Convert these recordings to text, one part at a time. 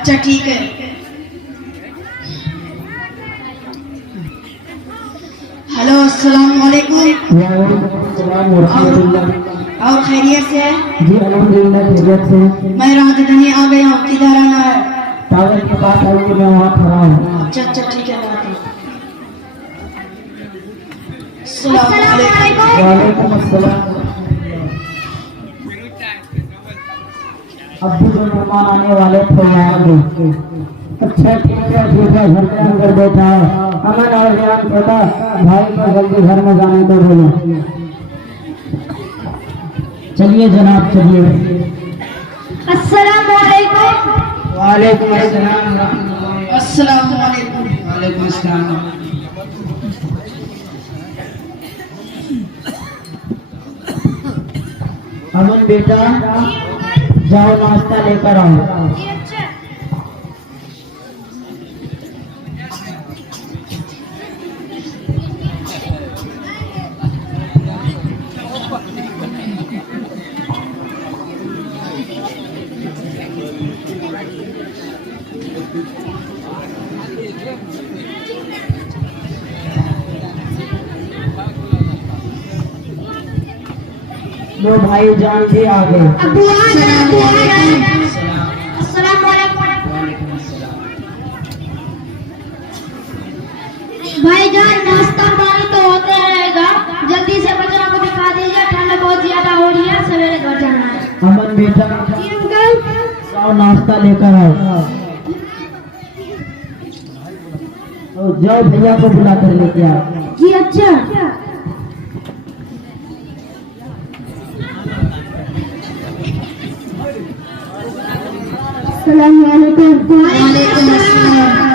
अच्छा ठीक है। हेलो अस्सलाम वालेकुम। और खैरियत से है? जी अल्हम्दुलिल्लाह खैरियत से। मैं राजधानी आ गया हूँ, किधर आना है? टावर के पास आऊंगी, मैं वहाँ खड़ा हूँ। अच्छा ठीक है। अस्सलाम वालेकुम। वालेकुम अस्सलाम। अभी जो मेहमान आने वाले थे आएंगे। अच्छा ठीक है घर के अंदर बैठा है। अमन और ध्यान कहता भाई को जल्दी घर में जाने को बोलो। चलिए जनाब चलिए। अस्सलाम वालेकुम। वालेकुम अस्सलाम। अस्सलाम वालेकुम। वालेकुम अस्सलाम। अमन बेटा जाओ नाश्ता लेकर आओ। लो भाई जान भी आ गए। भाईजान नाश्ता पानी तो होते रहेगा, जल्दी से बच्चों को दिखा दीजिए, ठंड बहुत ज्यादा हो रही है, सवेरे घर जाना है। अमन बेटा जाओ नाश्ता लेकर आओ। तो जाओ भैया को बुला कर लेके आओ। जी अच्छा। अस्सलाम वालेकुम। वालेकुम अस्सलाम।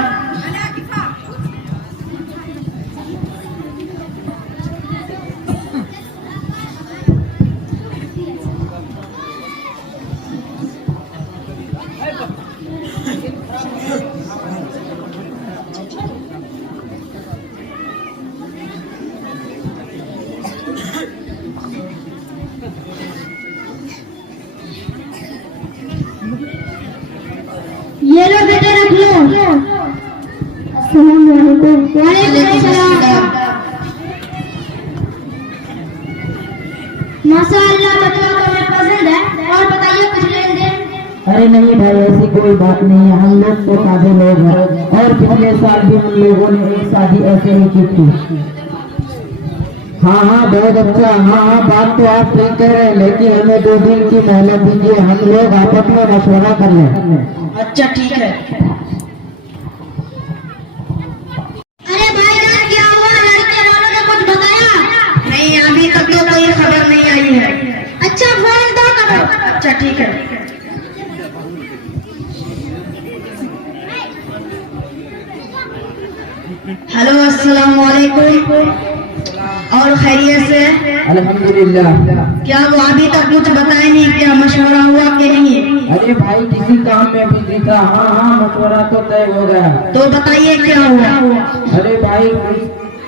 ये लो बेटे रख लो। अस्सलाम वालेकुम। वालेकुम सलाम। माशाअल्लाह बच्चों को हमें पसंद है। और बताइए कुछ लेन देन? अरे नहीं भाई ऐसी कोई बात नहीं है, हम लोग तो सादे लोग हैं और पिछले साल भी हम लोगों ने एक शादी ऐसे ही की थी। हाँ हाँ बहुत अच्छा। हाँ बात तो आप ठीक कह रहे हैं, लेकिन हमें 2 दिन की मोहलत दीजिए, हम लोग आपस में मशवरा कर लें। अच्छा ठीक है। अरे भाईजान क्या हुआ, लड़के वालों ने कुछ बताया? नहीं अभी तक तो कोई खबर नहीं आई है। अच्छा फोन दो करो। अच्छा ठीक है। हेलो अस्सलाम वालेकुम। और खैरियत से? अल्हम्दुलिल्लाह। क्या वो अभी तक कुछ बताए नहीं, क्या मशवरा हुआ कि नहीं? अरे भाई किसी काम में बिजी था। हाँ हाँ मशवरा तो तय हो गया। तो बताइए क्या हुआ? अरे भाई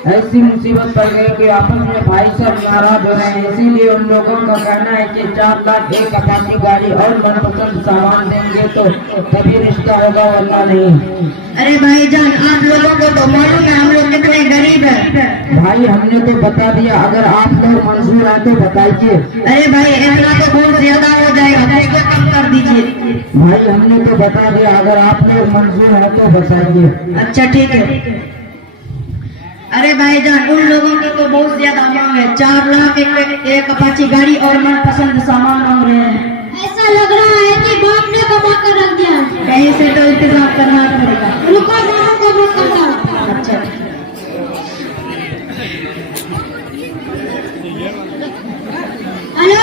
ऐसी मुसीबत पड़ गई कि आपस में भाई सब नाराज हो रहे हैं, इसीलिए उन लोगों का कहना है कि 4 लाख एक अपाची गाड़ी और मनपसंद सामान देंगे तो तभी रिश्ता होगा, वरना नहीं। अरे भाईजान आप लोगों को तो मालूम है हम लोग कितने गरीब हैं। भाई हमने तो बता दिया, अगर आप लोग मंजूर है तो बताइए। अरे भाई इतना तो बहुत ज्यादा हो जाएगा, थोड़ा कम कर दीजिए। भाई हमने तो बता दिया, अगर आप लोग मंजूर है तो बताइए। अच्छा ठीक है। अरे भाईजान उन लोगों की तो बहुत ज्यादा मांग है, 4 लाख एक अपाची गाड़ी और मनपसंद सामान मांग रहे हैं। ऐसा लग रहा है कि बाप ने कमा कर रख दिया। कहीं से तो इंतजाम करना पड़ेगा। रुको मामू को फोन करता हूँ। अच्छा हेलो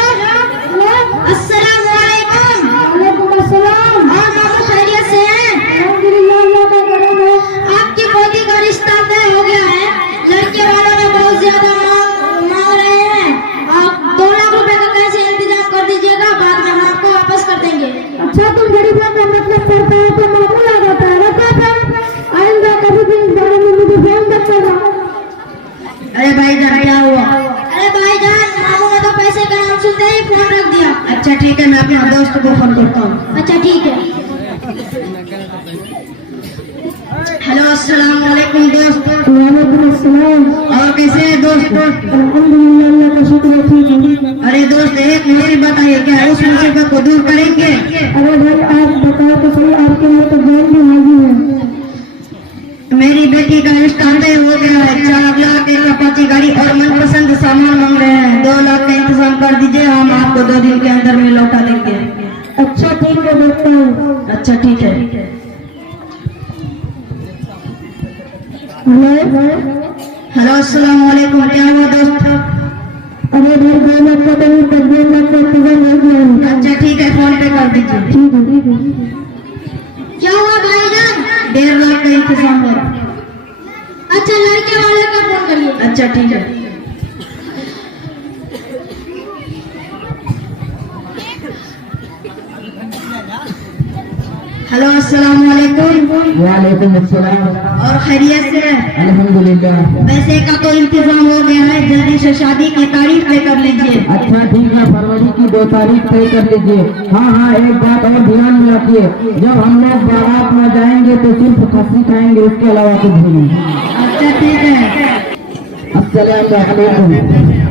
अस्सलाम वालेकुम। वालेकुम अस्सलाम। और मामू खैरियत से हैं? अल्हम्दुलिल्लाह अल्लाह का करम है। आपकी पोती का रिश्ता तय हो गया है, लड़के वालों ने बहुत ज्यादा मांग रहे हैं। आप 2 लाख रुपए का कैसे इंतजाम कर दीजिएगा, बाद में हम आपको वापस कर देंगे। अच्छा तुम गरीब का मतलब करता है तो मामू आ जाता है, आइंदा कभी भी इस बारे में मुझे फोन मत करना। अरे भाईजान क्या हुआ? अरे भाईजान मामू ने तो पैसे का नाम सुनते ही फोन रख दिया। अच्छा ठीक है, मैं अपने दोस्त को फोन करता हूँ। अच्छा ठीक है। हेलो अस्सलाम वालेकुम दोस्त। वालेकुम अस्सलाम। और कैसे है दोस्त? अल्हम्दुलिल्लाह, अल्लाह का शुक्र है, ठीक है। अरे दोस्त एक मुसीबत है, क्या उस मुसीबत को दूर करेंगे? अरे भाई आप बताओ तो सही, आपके लिए तो जान भी हाजिर है। मेरी बेटी का रिश्ता तय हो गया है। 4 लाख एक अपाची गाड़ी और मनपसंद सामान मांग रहे हैं। 2 लाख का इंतजाम कर दीजिए, हम आपको 2 दिन के अंदर में लौटा देंगे। अच्छा ठीक है, देखता हूँ। अच्छा ठीक है। हेलो अस्सलाम वालेकुम, क्या हुआ दोस्त? अरे भाई 2 लाख का तो नहीं, 2 लाख का इंतजाम हो गया है। अच्छा ठीक है, फोन पे कर दीजिए। ठीक है, ठीक है। क्या हुआ भाईजान? 1.5 लाख का इंतजाम हो रहा। अच्छा लड़के वाले का फोन करिए। अच्छा ठीक है। हेलो अस्सलाम वालेकुम। वालेकुम अस्सलाम। और खैरियत से है? अल्हम्दुलिल्लाह। पैसे का तो इंतजाम हो गया है, जल्दी से शादी की तारीख तय कर लीजिए। अच्छा ठीक है, फरवरी की 2 तारीख तय कर लीजिए। हाँ हाँ, एक बात और ध्यान में रखिए, जब हम लोग बारात में जाएंगे तो सिर्फ खस्सी खाएंगे, उसके अलावा कुछ भी नहीं। अच्छा ठीक है। अस्सलाम वालेकुम।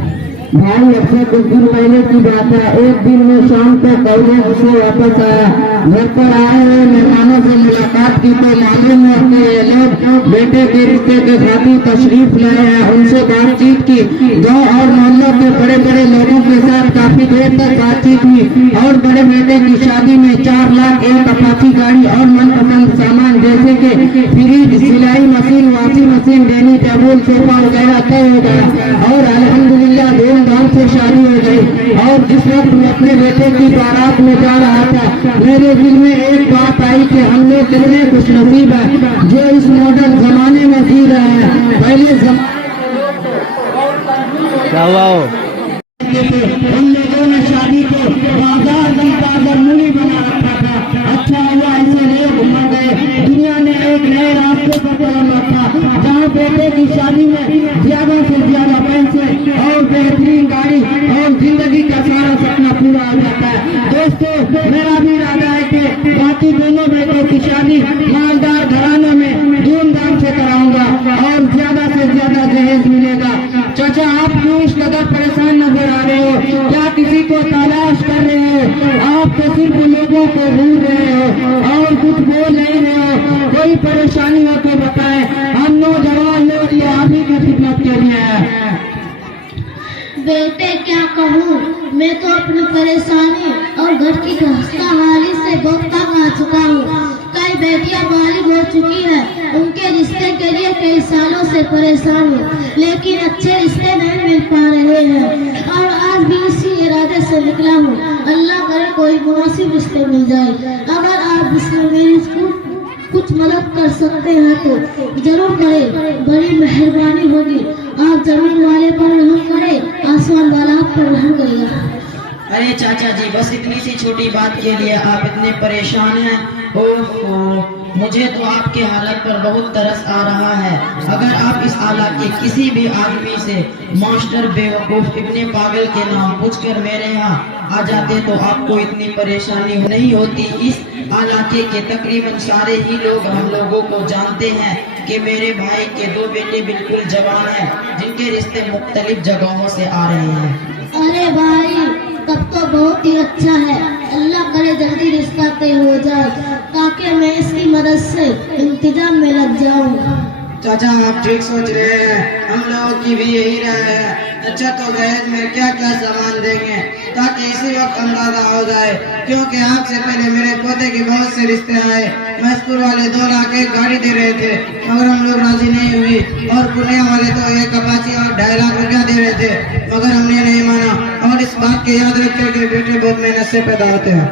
भाई अब से कुछ दिन पहले की बात है, एक दिन में शाम को कॉलेज से वापस आया। घर पर आए हुए मेहमानों से मुलाकात की तो मालूम हुआ कि ये लोग बेटे के रिश्ते के खातिर तशरीफ लाए हैं। उनसे बातचीत की, गाँव और मोहल्लों के बड़े बड़े लोगों के साथ काफी देर तक बातचीत हुई और बड़े बेटे की शादी में 4 लाख एक अपाची गाड़ी और मनपसंद सामान जैसे कि फ्रिज, सिलाई machine, washing machine, dining table, sofa वगैरह तय हो गया और अल्हम्दुलिल्लाह धूमधाम से शादी हो गई। और जिस वक्त मैं अपने बेटे की बारात में जा रहा था, मेरे दिल में एक बात आई कि हम लोग कितने खुशनसीब हैं जो इस मॉडर्न जमाने में जी रहे हैं। पहले क्या हुआ हो? उन लोगों ने शादी को बाजार की बाजार मूली बना रखा था। अच्छा हुआ ऐसे लोग मर गए। दुनिया ने एक नए रास्ते पर कदम रखा, जहाँ बेटे की शादी में ज्यादा से ज्यादा पैसे और बेहतरीन गाड़ी और जिंदगी का सारा सपना पूरा हो जाता है। दोस्तों मेरा भी इरादा है कि बाकी दोनों बेटों की शादी मालदार घरानों में धूमधाम से कराऊंगा और ज्यादा से ज्यादा दहेज मिलेगा। चाचा आप क्यों इस कदर परेशान नजर आ रहे हो? क्या किसी को तलाश कर रहे हो? आप तो सिर्फ लोगों को ढूंढ रहे हो और कुछ बोल नहीं रहे हो। कोई परेशानी हो तो बताएं, हम नौजवान लोग ये आप ही की खिदमत के लिए हैं। बेटे क्या कहूँ, मैं तो अपनी परेशानी और घर की खस्ताहाली से बहुत तंग आ चुका हूँ। कई बेटियां बालिग हो चुकी हैं, उनके रिश्ते के लिए कई सालों से परेशान हूँ, लेकिन अच्छे रिश्ते नहीं मिल पा रहे हैं और आज भी इसी इरादे से निकला हूँ। अल्लाह करे कोई मुनासिब रिश्ते मिल जाए। अगर आप इसमें मेरी कुछ मदद कर सकते हैं तो जरूर करें, बड़ी मेहरबानी होगी। आप जमीन वाले पर रहम करें, आसमान वाला आप पर रहम करेगा। अरे चाचा जी, बस इतनी सी छोटी बात के लिए आप इतने परेशान हैं? ओहो, मुझे तो आपके हालत पर बहुत तरस आ रहा है। अगर आप इस आलाक के किसी भी आदमी से मास्टर बेवकूफ इतने पागल के नाम पूछकर मेरे यहाँ आ जाते तो आपको इतनी परेशानी नहीं होती। इस इलाके के तकरीबन सारे ही लोग हम लोगों को जानते हैं कि मेरे भाई के 2 बेटे बिल्कुल जवान हैं, जिनके रिश्ते मुख्तलिफ जगहों से आ रहे हैं। अरे भाई तब तो बहुत ही अच्छा है। अल्लाह करे जल्दी रिश्ता तय हो जाए ताकि मैं इसकी मदद से इंतजाम में लग जाऊं। चाचा आप ठीक सोच रहे हैं, हम लोगों की भी यही राय है। अच्छा तो दहेज में क्या क्या सामान देंगे ताकि इसी वक्त अंदाजा हो जाए, क्योंकि आपसे पहले मेरे पोते के बहुत से रिश्ते आए। मैं स्कूल वाले 2 लाख एक गाड़ी दे रहे थे मगर हम लोग राजी नहीं हुई, और पुनिया वाले तो 1 अपाची और 2.5 लाख रुपया दे रहे थे मगर हमने नहीं माना। और इस बात के याद रखिए कि बेटे बहुत मेहनत से पैदा होते हैं।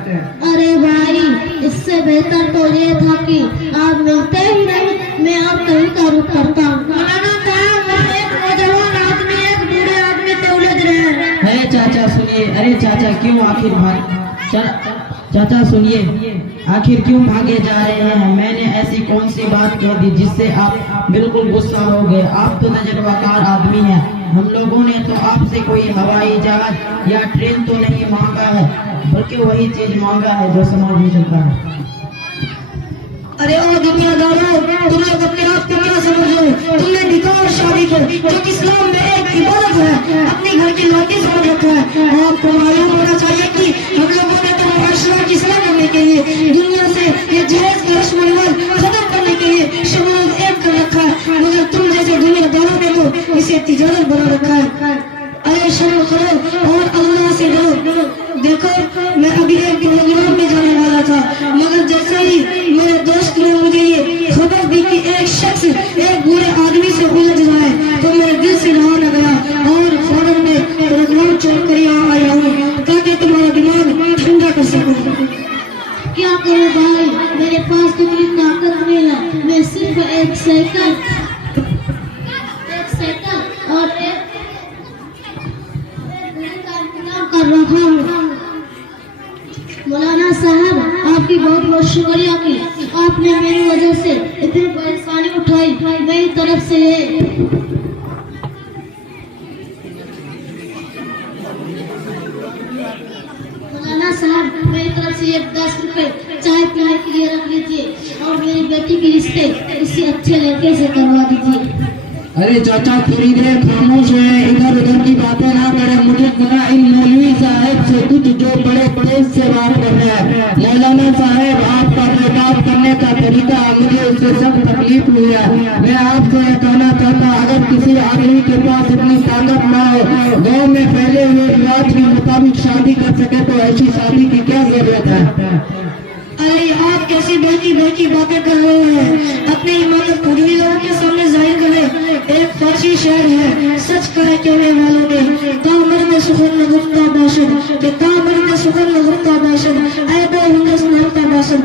अरे भाई इससे बेहतर तो ये था कि आप मिलते ही नहीं, मैं आप कहीं का रुख करता हूँ। एक नौजवान आदमी एक बूढ़े आदमी से उलझ रहे हैं। अरे चाचा सुनिए, अरे चाचा क्यों आखिर चाचा सुनिए, आखिर क्यों भागे जा रहे हैं? मैंने ऐसी कौन सी बात कह दी जिससे आप बिल्कुल गुस्सा हो गए? आप तो तजुर्बाकार आदमी हैं। हम लोगों ने तो आपसे कोई हवाई जहाज या ट्रेन तो नहीं मांगा है, बल्कि वही चीज मांगा है जो समाज में चलता है। अरे ओ दुनियादारों, तुम लोग अपने आप को क्या समझ लो? तुमने निकाह और शादी को, जो कि इस्लाम में एक इबादत है, अपने घर की लौटी समझ रखा है। आपको मालूम होना चाहिए कि हम लोगों ने तो मुआशरा की सलाह करने के लिए दुनिया से ये जहेज का रस्म रिवाज खत्म करने के लिए शमूल एक कर रखा है, मगर तुम जैसे दुनियादारों ने तो इसे तिजारत बना रखा है। अरे शर्म करो और अल्लाह से डरो। देखो, मैं अभी एक प्रोग्राम में जाने वाला था, मगर जैसे ही मेरे दोस्त ने मुझे ये खबर दी कि एक शख्स एक बुरे आदमी से उलझ रहा है, तो मेरे दिल से रहा न गया और फौरन में प्रोग्राम छोड़ कर यहाँ आया हूँ ताकि तुम्हारा दिमाग ठंडा कर सकूं। क्या करूं भाई, मेरे पास तो इतनी ताकत नहीं है। मैं सिर्फ एक साइकिल और एक का इंतजाम कर रहा हूँ। मौलाना साहब, आपकी बहुत बहुत शुक्रिया कि आपने मेरी वजह से इतनी परेशानी उठाई। मेरी तरफ से ये मौलाना साहब, मेरी तरफ से ये 10 रुपए चाय पीने के लिए रख लीजिए और मेरी बेटी के रिश्ते किसी अच्छे लड़के से करवा दीजिए। अरे चाचा, थोड़ी देर खामोश है, इधर उधर की बातें ना करें। मुझे जरा इन मौलवी साहब से कुछ जो बड़े तेज से बात करना है। मौलाना साहब, आपका जो बात करने का तरीका मुझे उससे सब तकलीफ हुई है। मैं आपसे यह कहना चाहता, अगर किसी आदमी के पास इतनी ताकत ना हो, गाँव में फैले हुए रिवाज के मुताबिक शादी कर सके, तो ऐसी शादी की क्या जरूरत है? अरे आप कैसी बहकी बहकी बातें कर रहे हैं? अपनी ईमानत खुद ही लोगों के सामने जाहिर करें। एक फारसी शेर है, सच कहे कहने वालों ने, कामर में सुखन गुप्ता बाशद, के कामर में सुखन गुप्ता बाशद, ऐबो हुंदस नरता बाशद।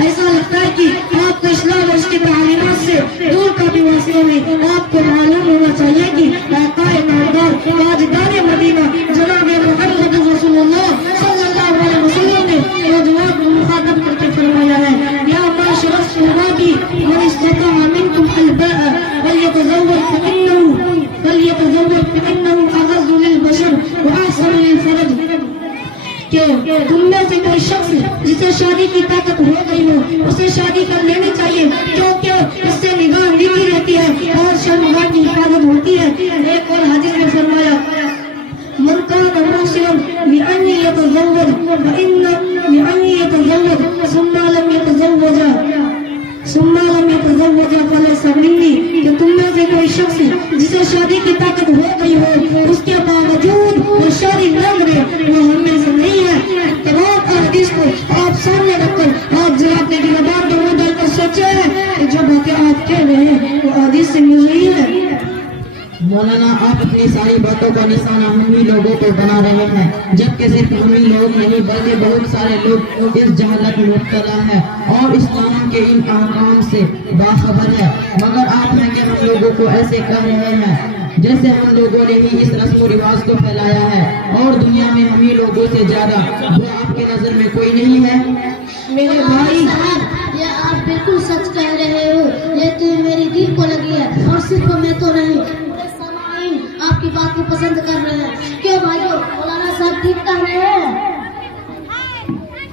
ऐसा लगता है कि आपको इस्लाम और उसकी तालीमात से दूर का भी वास्ता नहीं। आपको मालूम होना चाहिए कि आकाए नामदार ताजदार मदीना जनाब मुहम्मद रसूलुल्लाह सल्लल्लाहु अलैहि वसल्लम ने ये जवाब को मुखातब करके फरमाया है, या माशरा शुहदाई मन इस्तता मिनकुम अलबाअ वलियतज़व्वज फइन्नहु अग़ज़्ज़ु लिलबशर व अहसनु लिलफरज। कि तुम में से कोई शख्स जिसे शादी की ताकत हो गई हो, उसे शादी कर लेनी चाहिए, क्योंकि इससे निगाह नीची रहती है और शर्मगाह की हिफाजत होती है। एक और हदीस में फरमाया, मन कान मुस्लिम लिअन्नी यतज़व्वज व इन्न लिअन्नी यतज़व्वज सुम्मा लम यतज़व्वज फलैसा मिन्नी। कि तुम में से कोई शख्स जिसे शादी की ताकत हो गई हो, उसके बावजूद वो शादी न करे, वो हमें से नहीं है। तमाम हदीस को आप सामने रखकर आप जरा अपने दिमाग में मुंह डालकर सोचे कि जो बातें आप कह रहे हैं वो हदीस से मिल रही है। मौलाना, आप अपनी सारी बातों का निशाना हम ही लोगों को बना रहे हैं, जबकि सिर्फ हम ही लोग नहीं बल्कि बहुत सारे लोग इस जहालत में मुब्तला है और इस्लाम के इन अहकाम से बाखबर है, मगर आप हैं कि हम लोगों को ऐसे कह रहे हैं जैसे हम लोगों ने ही इस रस्म रिवाज को फैलाया है और दुनिया में हम ही लोगों से ज्यादा वो आपके नजर में कोई नहीं है। मेरे भाई साहब, ये आप बिल्कुल सच कह रहे हो, ये तो मेरी दिल को लगी है और सिर्फ मैं तो नहीं, पूरे सामाईन आपकी बात को पसंद कर रहे हैं। क्यों भाइयों, मौलाना साहब ठीक कह रहे हैं।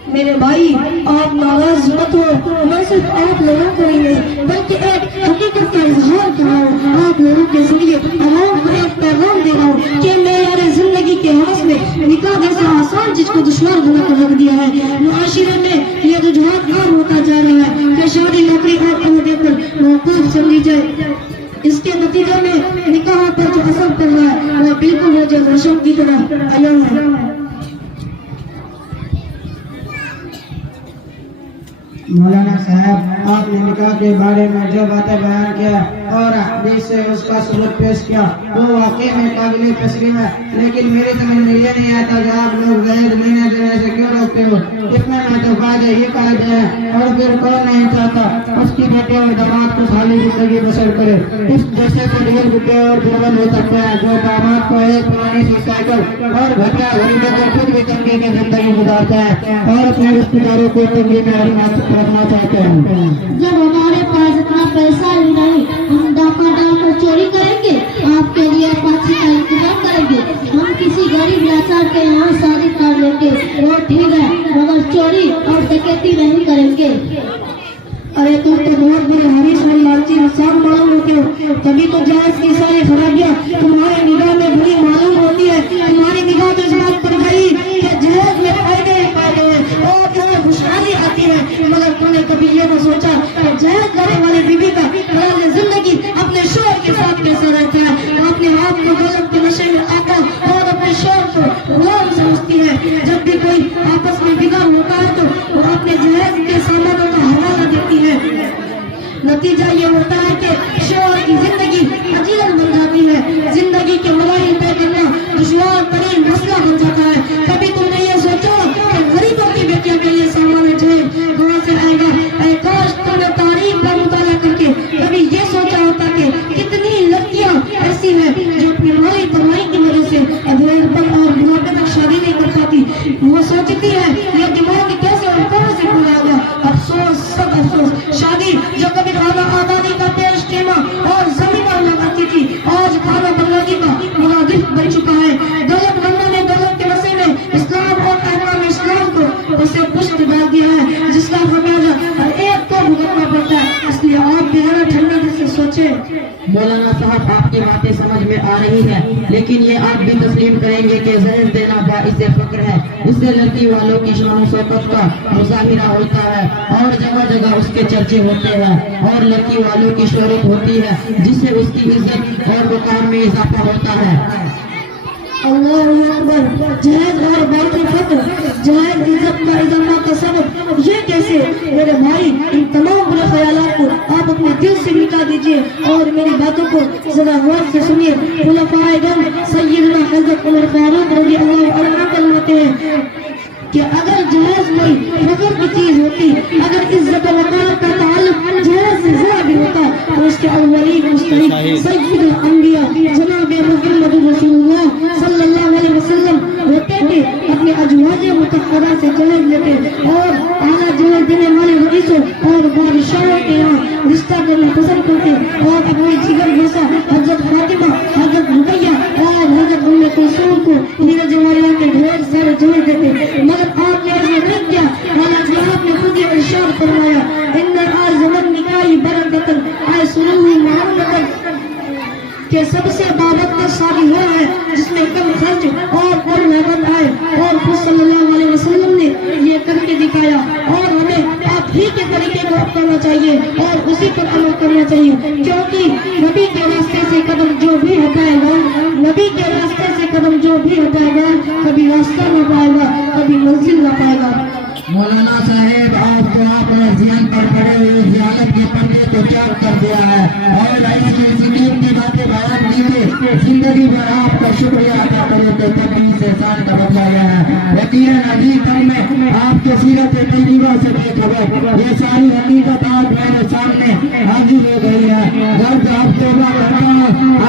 मेरे भाई, आप नाराज मत हो। मैं सिर्फ आप लोगों को ही नहीं बल्कि एक हकीकत का इजहार कर रहा हूँ। आप लोगों के जरिए आवाम को एक पैगाम दे रहा हूँ कि मेरे जिंदगी के हाथ में निकाह जैसा आसान चीज को दुश्वार बनाकर रख दिया है। मुआशरे में ये रुझान आम होता जा रहा है कि शादी नौकरी और अहदे पर मौकूफ समझी जाए। इसके नतीजे में निकाह पर जो असर पड़ रहा है वो बिल्कुल वजह रशम की तरह अलग है। मौलाना साहब, आपने निकाह के बारे में जो बातें बयान किया और हदीस से उसका सबूत पेश किया वो वाकई में काबिल तस्लीम है, लेकिन मेरी समझ में ये नहीं आता कि आप लोग दहेज महीने देने से क्यों रोकते हो। इतने में तो फायदे ही फायदे हैं और फिर कौन नहीं चाहता उसकी बेटे और दामाद को साली जिंदगी बसर करे। इस जैसे को ढेर रुपये और दुर्बल हो सकता है जो दामाद को एक पुरानी सी साइकिल और घटिया घड़ी में खुद भी तंगी की जिंदगी गुजारता है और अपने रिश्तेदारों को तंगी में रखना चाहते हैं। जब हमारे पास इतना पैसा ही नहीं, हम डाका डालकर चोरी करेंगे, आपके लिए पाछी का इंतजाम करेंगे, हम किसी गरीब लाचार के यहाँ शादी कर लेंगे, वो ठीक है, मगर चोरी और डकैती नहीं करेंगे। अरे तुम तो बहुत बड़े हरीश और लालची इंसान मालूम होते हो, तभी तो जहाज की सारी खराबियां तुम्हारे निगाह में बुरी मालूम होती है। तुम्हारी निगाह में इस बात पड़ गई कि जहाज में फायदे ही फायदे हैं और इसमें खुशहाली आती है, मगर तुमने कभी ये न सोचा कि जहाज करने वाली बीवी का खयाल जिंदगी अपने शोहर के साथ कैसे रहता है। अपने आप को गलत के नशे में आकर और अपने शोहर को गुलाम समझती है। जब भी कोई आपस में बिगाड़ होता है तो वो अपने जहाज के सामानों का हवाला देती है। नतीजा ये होता है कि शोहर की जिंदगी अजीब बन जाती है। जिंदगी के मलाही तय करना दुश्वार तरीन मसला बन जाता है। कभी तुमने ये सोचा कि गरीबों की बेटियों के लिए सामान जहेज कहाँ से आएगा? ऐ काश तुमने तारीख का मुताला करके कभी ये सोचा होता कि कितनी लड़कियां ऐसी हैं जो अपनी माली कमाई की वजह से अधेड़पन और बुढ़ापे तक शादी नहीं कर पाती। वो सोचती है ये दिमाग कैसे और कहाँ से खुला होगा। अफसोस, सब अफसोस। शादी जो कभी राना आबादी का पेश खेमा और जमीन हुआ करती थी, आज खाना बर्बादी का मुनादिफ बन चुका है। दौलत बनने ने दौलत के नशे में इस्लाम और अहकाम इस्लाम को उसे पुष्ट डाल दिया है, जिसका खमियाजा हर एक को भुगतना पड़ता है। इसलिए आप भी जरा ठंडे दिल से सोचे। मौलाना साहब, आपकी बातें समझ में आ रही है, लेकिन ये आप भी तस्लीम करेंगे कि जहेज देना बाइसे फक्र है। उससे लड़की वालों की शान शौकत का मुजाहिरा होता है और जगह जगह उसके चर्चे होते हैं और लड़की वालों की शोहरत होती है, जिससे उसकी इज्जत और वकार में इजाफा होता है। अल्लाहु अकबर। जहेज और बाइसे फक्र, जहेज इज्जत का इजाफा का सबब ये कैसे? मेरे भाई, इन तमाम बुरे ख्यालात को आप अपने दिल से मिटा दीजिए और मेरी बातों को जरा गौर से सुनिए। खुलफाए-ए-गम सय्यदना हज़रत उमर फारूक रज़ियल्लाहु अन्हु फरमाते हैं कि अगर जहेज कोई फख्र की चीज होती, अगर इज्जत और वक़ार का ताल्लुक जहेज से ज़रा भी होता, तो उसके अव्वली मुस्तहिक सय्यदुल अंबिया जनाब मुहम्मद रसूलुल्लाह सल्लल्लाहु अलैहि वसल्लम होते थे। अपने अज़वाज मुतहहरा से जहेज लेते और आला जहेज देने वाले रईसों और बादशाहों के यहाँ रिश्ता करना पसंद करते और अपनी जिगर जैसा हजरत फातिमा, हजरत रुकैया और हजरत उम्मे कुलसूम को नीरज वाला के ढेर सारे जहेज देते। मगर आपने ऐसा नहीं किया। हालांकि आपने खुद ये इरशाद फरमाया, इन्ना आज़मन निकाही बरकतन आय सुनूही मोहम्मदन, के सबसे बाबरकत शादी हुआ है जिसमें कम खर्च और कम मेहनत आए। और खुद सल्लल्लाहु अलैहि वसल्लम ने ये करके दिखाया और हमें आप ही के तरीके को अपनाना चाहिए और उसी पर अमल करना चाहिए, क्योंकि नबी के रास्ते से कदम जो भी हटाएगा, नबी के रास्ते से कदम जो भी हटाएगा, कभी रास्ता न पाएगा, कभी मंजिल न पाएगा। मौलाना साहेब, आज तो आपने जियान पर पड़े हुए जियालत के पर्दे को चाक कर दिया है और ऐसी कीमती बातें बयान की थे। जिंदगी भर आपका शुक्रिया अदा करो तो तब भी इस एहसान का बदला गया है। यकीनन हकीकत में आपके सीरत तय्यबा से बेखबर ये सारी हकीकत आज मेरे सामने हाजिर हो गई है। जब आप तौबा करना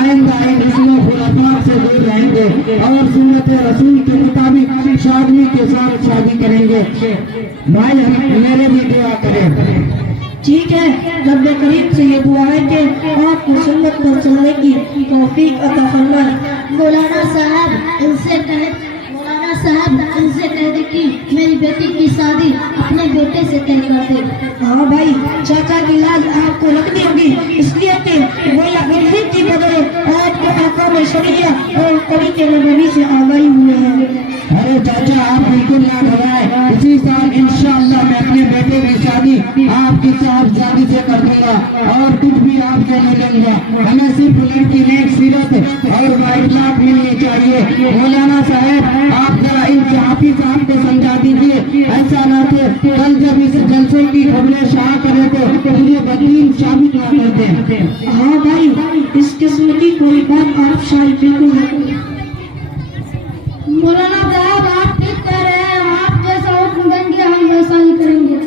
आइंदा इन रस्मों खुलाफा से दूर रहेंगे और सुन्नत रसूल के मुताबिक शादी के साथ शादी करेंगे। भाई मेरे भी दुआ करें। ठीक है, रब करीम से ये दुआ है कि आपको सुन्नत पर चलने की तौफीक अता फरमाए। मौलाना साहब इनसे कह दे कि मेरी बेटी की शादी अपने बेटे से तय कर दे। हाँ भाई, चाचा की लाज आपको रखनी होगी, इसलिए कि गोया गंदी की बदौलत आपको अहकाम शरीया और तरीके नबवी से आगाही हुए हैं। अरे चाचा, आप बिल्कुल ना घबराएं। इसी साल इंशाअल्लाह मैं अपने बेटे की शादी आपकी साहबजादी से कर दूंगा और कुछ भी आपसे नहीं लूंगा। हमें सिर्फ लड़की नेक सीरत और बाइखलाक मिलनी चाहिए। मौलाना साहब, आप जरा इन हाफिज साहब को समझा दीजिए, ऐसा ना तो कल जब इस जलसों की खबरें शाह करे तो मुझे बदलीन साबित ना कर दें। हाँ भाई, इस किस्म की कोई बात आप शायद बिल्कुल मौलाना साहब आप ठीक कह रहे हैं, आप जैसा हुक्म देंगे हम वैसा ही करेंगे।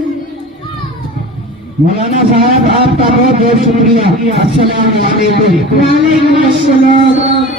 मौलाना साहब, आपका बहुत बहुत शुक्रिया। अस्सलाम वालेकुम। वालेकुम अस्सलाम।